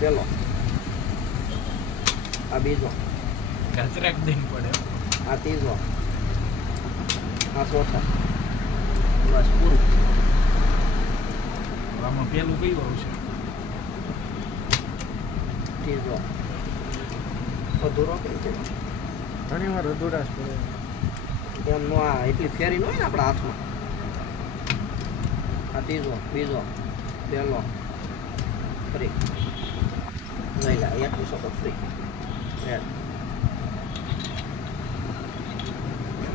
પહેલો, આ બીજો, ગજરાક દેન પડે. આ ત્રીજો, આ ચોથો. બસ પૂરું. આમાં પેલું કયું આવશે? ત્રીજો અધૂરો કેમ છે? ઘણી વાર અધૂરાશ પડે. એમ નો આ એટલી ફેરી ન હોય ને આપણા હાથમાં. આ ત્રીજો, બીજો, પહેલો, ફ્રી. લઈ લે એટલું શકો ફ્રી.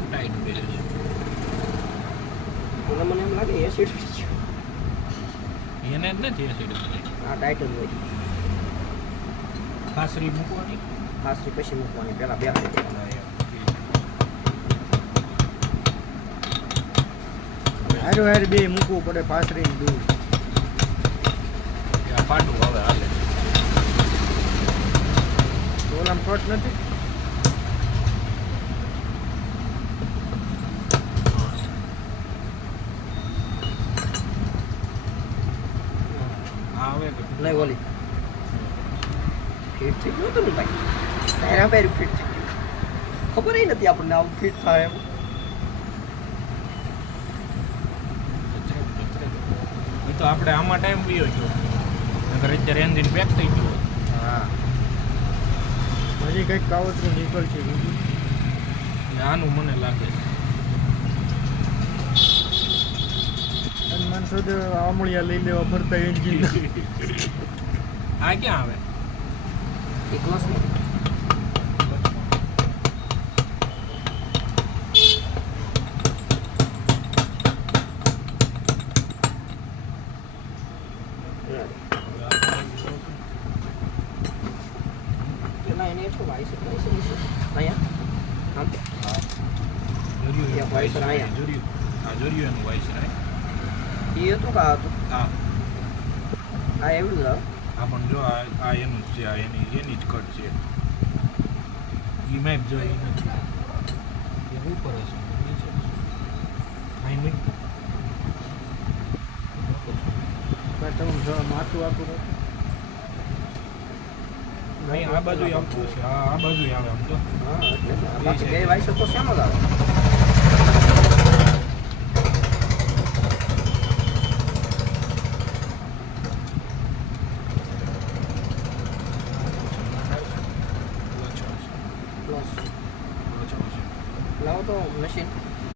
ટાઈટ બે છે. મને એમ લાગે એસિડ એને જ નથી એસિડ. આ ટાઈટ જ હોય. ખાસરી મૂકવાની. ખાસરી પછી મૂકવાની, પહેલાં બે હાથે. હારું હાર બે મૂકવું પડે પાસરી દૂર. પાટું હવે હાલે. ઓલામ કટ નથી. આવે નહીં ઓલી ફિટ થઈ ગયું હતું ને ભાઈ, પહેરા પહેર્યું ફિટ થઈ ગયું. ખબર નથી આપણને આવું ફિટ થાય એમ. એ તો આપણે આમાં ટાઈમ પીયો છો, નકર અત્યારે એન્જિન પેક થઈ ગયું. હા હજી કંઈક કાવતરું નીકળશે બીજું. આનું મને લાગે છે. હનુમાન સોદે આમળિયા લઈ લેવા ફરતા એન્જિન. આ ક્યાં આવે? એક ક્લાસ પેલા એને એટલું વાઈસ અહીંયા આમ જોર્યું વાઇસ આયા. જોર્યું. હા જોર્યું એનું વાઇસ રાય. એ હતું કે આ હતું? હા આ એવડું જ આવે. આ પણ જો આ એનું જ છે, આ એની જ કટ છે. ઈ મેપ જો એ નથી. એ ઉપર હશે નીચે. આઈ મીન તમે માથું આખું રાખો. નહીં આ બાજુ આવતું છે. આ બાજુ આવે આમ તો. હા એટલે બાકી બે વાઇસ તો સેમ જ આવે.